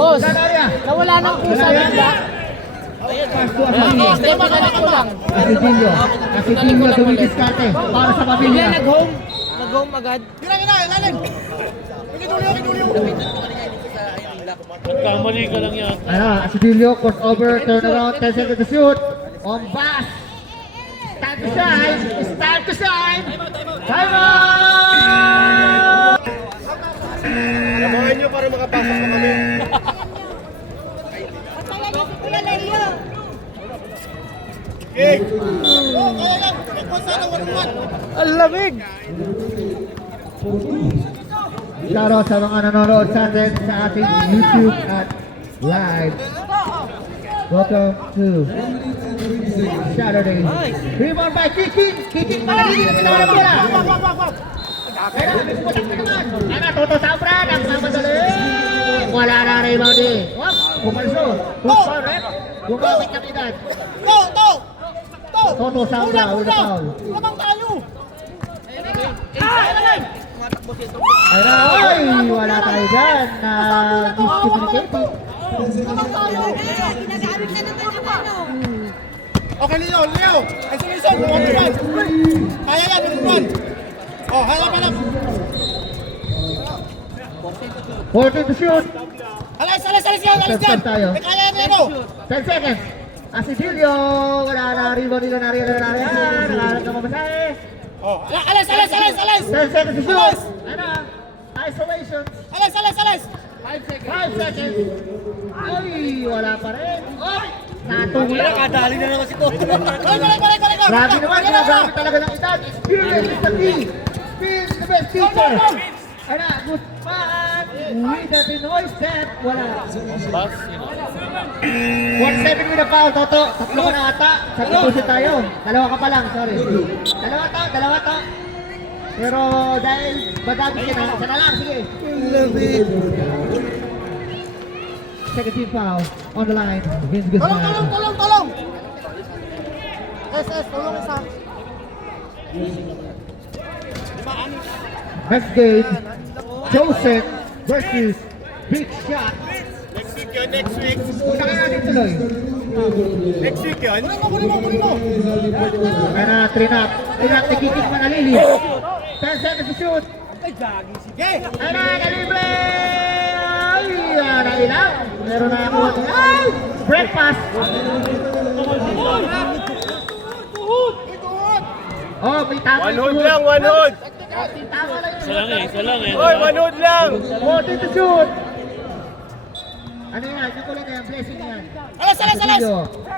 Boss, nawala ng pusa bigla. Step na lang ko lang. Kasidilyo dumidiskarte para sa pamilya. Nag-home agad. Nagkamali ka lang yan. Kasidilyo, cross over, turn around, 10 seconds to shoot. On pass. Time to shine. It's time to shine. Time out! Labangan nyo para makapasok na kami. Okay. Ang lamig. Shoutout sa mga nanonood sa atin sa ating YouTube at live. Welcome to Saturday. Rebound by Kicking. Kicking pa rin. Kailangan na bola. Kailangan na putak na naman. Ano, Toto Sabra. Nagmamadali. Wala na rebound eh. Pumalso. Puspal rin. Gumamit ng edad. Toto Sabra with the foul. Ay, wala tayo dyan na discommunicated. Okay, Leo! Isolation! 1-1! Kaya yan, 1-1! Oh, hanap! 14 to shoot. Alis yan! Tayo. Kaya yan, Leo! 10 seconds. Asidilio, wala na rebound nila na nakaharap ng mamasahe. Oh, alis! 10 seconds to shoot. Ano? Isolation. Alis! 5 seconds. Ay, wala pa rin. Ay, natulak. Nakadali na naman si Toto. Balik! Grabe naman, ginagamit talaga ng edad. Experience is the key. Experience is the best teacher. Ano, good pass. With the Pinoy step. Wala. 1-7 with a foul, Toto. Tatlo ka na ata. Sa tutusin tayo. Dalawa ka pa lang, sorry. Dalawa to. Pero dahil badagis ka na, isa na lang, sige. Second team foul on the line against Guzman. Tulong! Tulong isa. Next game, Joseph versus Big Shot. Next week. Punta ka natin tuloy. Next week yun. Kunin mo! Kaya na, trinap ni Kikik Manalili. 10 seconds to shoot. Sige! Kaya na, kalibre! Ay, nailang. Meron na ako. Ay! Breakfast. Oh, may tama. One hold lang, one hold. Tama lang yun. Isa lang eh. Hoy, one hold lang. 40 to shoot. Ano yan? Yung kulay na yan. Blessing na yan. Alas!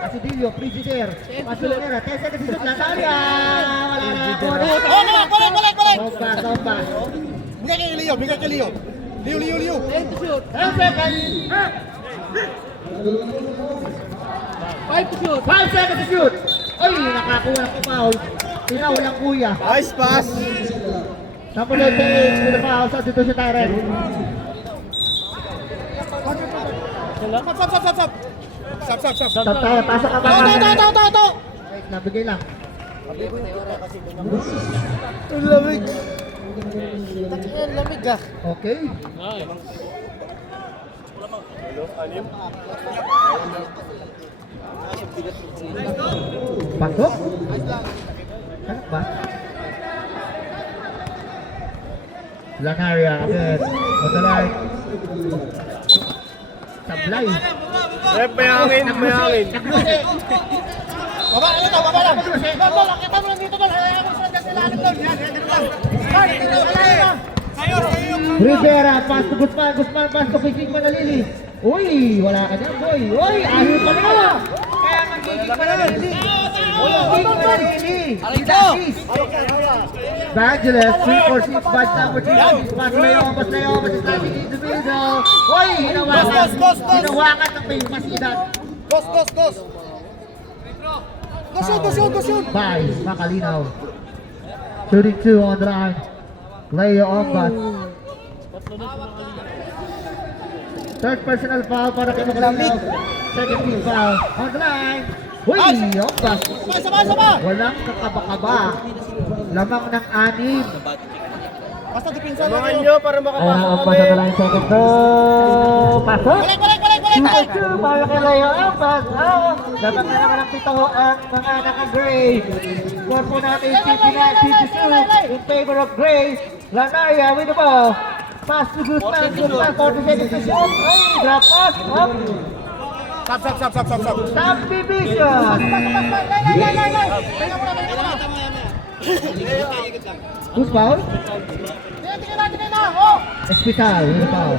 Asidilio, Frigidaire. Pasulera, 10 seconds to shoot. Natalia! Wala na ako. Balik! Tomba. Bigay kay Leo! Leo! 10 seconds. 5 seconds to shoot. Ay, nakakuha ng foul. Tinaw lang kuya. Nice pass. Napunod with the foul. Substitution tayo rin. Stop! Stop tayo. Pasok ka ba? Ito! Wait, nabigay lang. Ang lamig. Ang lamig ah. Okay. Pasok? Ano ba? Lanaria again. On the line. Sablay. Rep, may hangin. Baba lang! Kita mo lang dito doon! Hayaan mo sila dyan sa ilalim doon! Rivera, pass to Guzman, pass to Kikik Manalili. Uy, wala ka dyan, boy. Uy, ayaw pa na. Kaya mag-Kikik Manalili. Kikik Manalili. Vangelis, 3-4-6, badge number 3. Pass layo, sliding in the middle. Uy, hinawakan ng may masidad. Dos! Go shoot! By Makalinaw. Shooting 2 on the line. Leo Ombat. Third personal foul para kay Makalinaw. Second team foul on the line. Uy, Ombat. Sama! Walang kakaba-kaba. Lamang ng 6. Basta depensa lang Samahan kayo. nyo para makapasok Ayan, kami. pasok na lang sa ito. Pasok. Balik! Para kay Leo Apas. Dapat na naman ang pito ang mga naka-gray. Score po natin 59-52 in favor of Gray. Lanaya with the ball. Pass to Guzman. Guzman 40 seconds to shoot. Ay, drop pass. Up. Stop. Subdivision. Who's foul? Hospital. With the foul.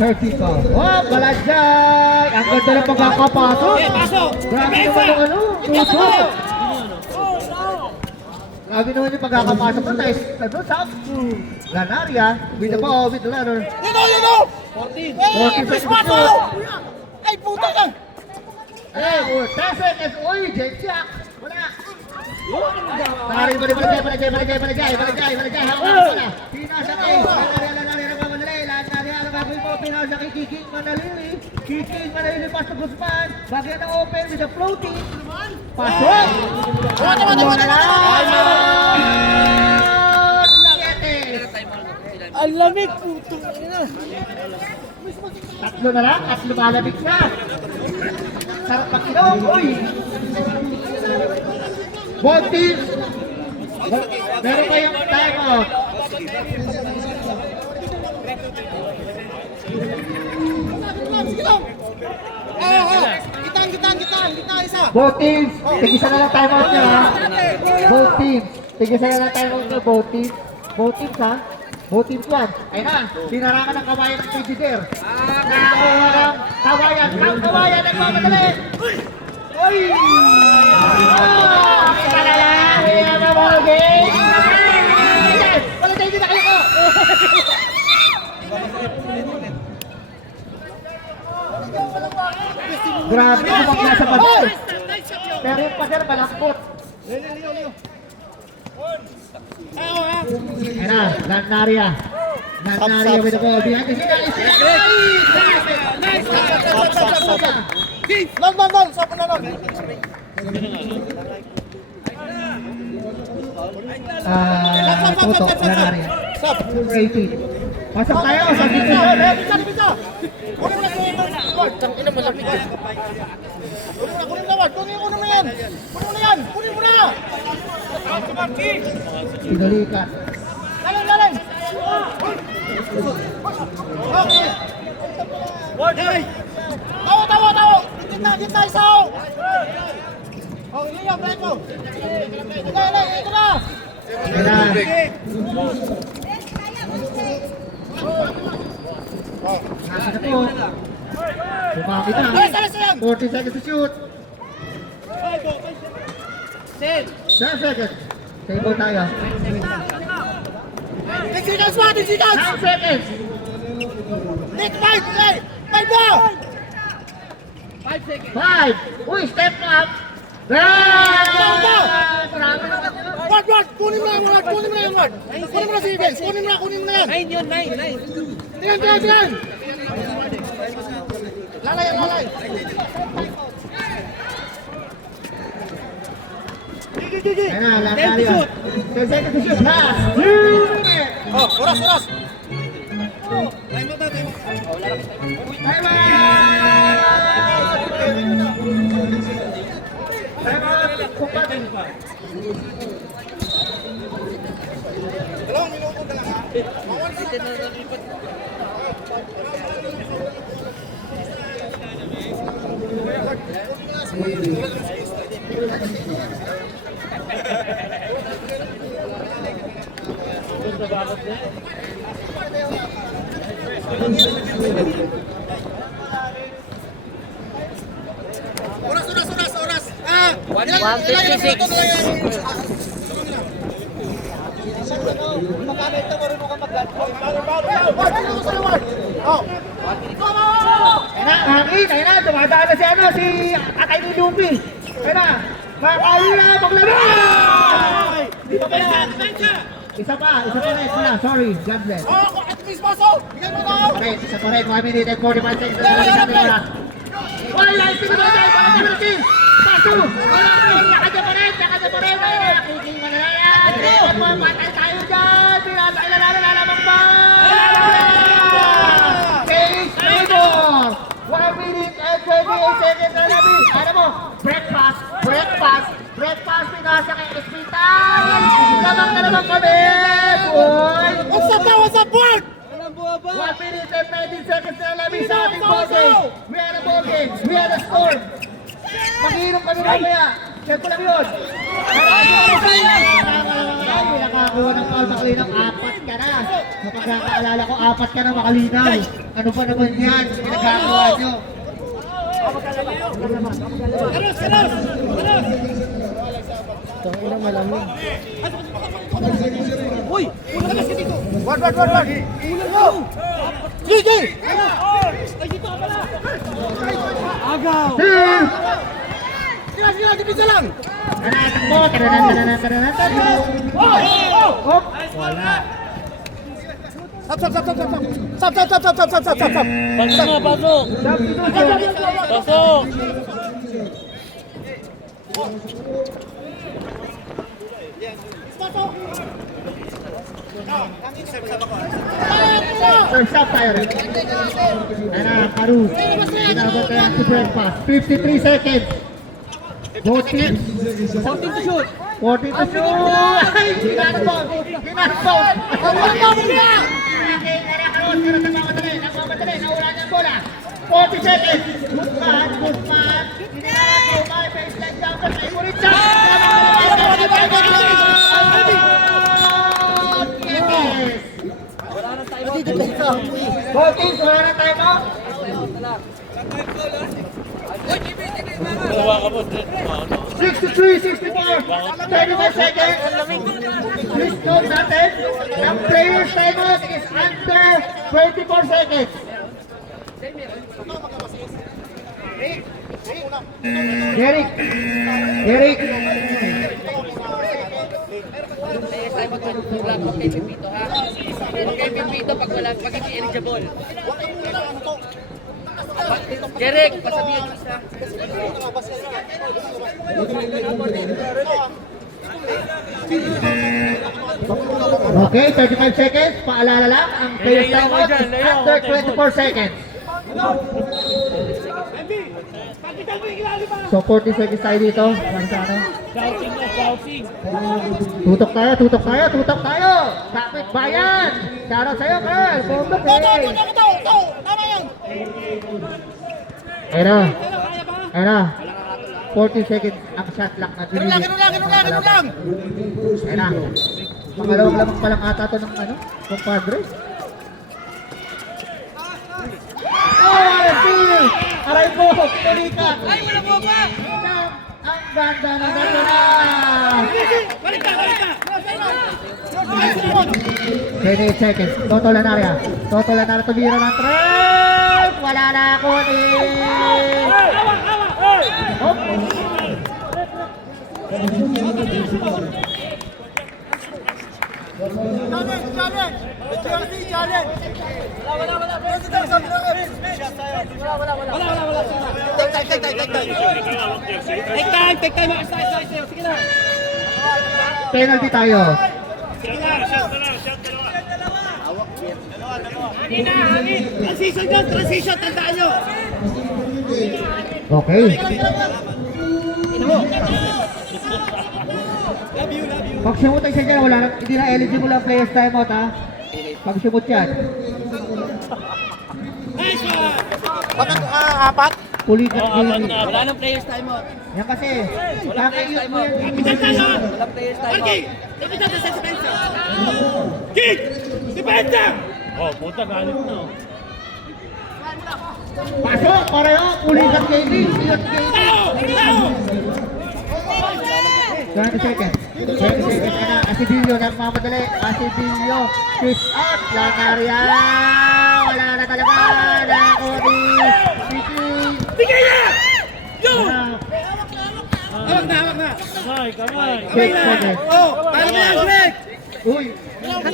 30 foul. Oh, Balajay! Ang ganda ng pagkakapasok. Grabe naman yung ano. Puso. Grabe naman yung pagkakapasok ko. Nice. Ano, Sam? Lanaria. With the ball. With the ladder. You know! 40 seconds to shoot. Ay, puta ka! Eh, 10 seconds. Uy, Jack. Wala. Tarik mo rin, balajay. Pinasa kay. Lanaria nagmamadali. Lanaria nagmamadali po. Pinasa kay Kiking Manalili. Kiking Manalili pass to Guzman. Bagay na open with the floating. Pasok. Ang lamig, puto. Tatlo na lang at lumalamig na. Sarap pakinom. Uy. Both teams. Meron kayong time out. Kita isa. Both teams. Tigisa na lang time out nyo ha. Both teams. Tigisa na lang time out nyo. Both teams. Both teams ha. Both teams yan. Ayun na. Sinarangan ng kawayan ng Pijider. Nakakuha ng kawayan. Ang kawayan nagmamadali. Uy! Kita na lang. Hindi na mamagay. Yes! Wala tayo din nakaya ko. Grabe kumangla sa pader. Pero yung pader malambot. Ayan na, Lanaria. Lanaria with the ball. Behind the Non. Stop na non. Toto, Lanaria. Stop. Super 18. Pasok tayo sa division. Pizza. Kunin mo na si Ward. Tangina malamig. Kunin mo na Ward. Kunin mo na yan. Kunin mo na. Pinalikan. Lalan. Okay. Ward. Tawo. Kita isa. Oh, Leo, break mo. Ito na. Ayan na. Nasa na po. Sumaki na. 40 seconds to shoot. 10 seconds. Table tayo. 10 seconds. 9 seconds. Nick, 5 ball. 5. Uy, step up. Marami na kasi. Ward, kunin mo na yan, Ward. Kunin mo na si Vince, kunin mo na yan. 9 yun. Tingnan. Lalay. Ayan na, Lanaria. 10 seconds to shoot. Last 2 minutes. Oh, oras. Time out! Kumpatin pa. Dalawang minuto na lang ha. Bawal sa Oras. Ah! 156. Oh. Ayun na, dumadaan na si Atay ni Lupi. Ayun na, makakali na, maglaro! Isa pa rin pala, sorry, God bless. Oh, at least paso. Bigyan mo na. Isa pa rin, 1 minute and 45 seconds. Wala, tingin mo tayo, para ka natin! Paso! Wala, nakadya pa rin! Kiking mo na yan! Patay tayo dyan! sa ilalim, lalamang ba? Case Labor! 1 minute and 28 seconds na labi. Ano mo? Breakfast. Pinasa kay Espitan. Lamang na naman kami. Boy! What's up, Bart? 1 minute and 19 seconds na labi sa ating ball game. We had a ball game. We had a score. Mag-iinom kami mamaya. Check ko lang yun. Nakakuha ng foul makalinaw. 4 ka na. Kapag nakaalala ko, 4 ka na makalinaw. Ano pa naman yan? Pinagkakawa nyo. Bart. Sige! Agaw! Sila, dipisa lang! Nanatak mo. Taranan. Hop. Wala. Stop! Pasok! First up tayo rin. Karus. Inabot na yan si Breakfast. 53 seconds. Both teams. 14 to shoot! 40 to shoot. Ay, ginasbon. Nagmamadali. Nawala niya ang bola. 40 seconds. Guzman. Hinahanap ko. May baseline jumper. May murit siya. Both teams, wala na time out. Gawa ka mo. 63, 64, 35 seconds. Please note natin, ang player's timeout is under 24 seconds. Derek. Kay Pipito pag wala, pag hindi eligible. Derek, pasabihin mo siya. Okay, 35 seconds. Paalala lang, ang player's timeout is under 24 seconds. So 40 seconds tayo dito. Tutok tayo. Kapit bayan. Shoutout sa'yo, Carl. Bomba, Carl. Tama yan! Ayun na. 40 seconds ang shot lock na Ganun lang! Ayun na. Pangalawang lamang pa lang ata ito ng compadre. Steal! Aray po, pinulikat. Ay, wala mo ba? Ang ganda na. Balik ka! 28 seconds. Toto Lanaria tumira ng trap. Wala na ako Hop. Take time. Sige na. Penalty tayo. Transition, tandaan nyo. Okay. Pag sumut ang siya wala na, hindi na eligible ang player's timeout ha. Pag sumut yan. Bakit apat? Pulikat game. Wala nang players time out. Yan kasi. Kakayot mo yan. Walang players time out. Kapitan sa depensa. Kick! Depensa! Oh, puta galit na. Pasok, pareho. Pulikat game. Pulikat game. 20 seconds. 20 seconds na. Asibilio nagmamadali. Asibilio. Switch out. Lanaria. Wala na talaga. Nakuni. Bigay na! Yo! Hawak na! Kamay! 6 seconds. Oh! Paano na yan, Greg? Uy. Walang.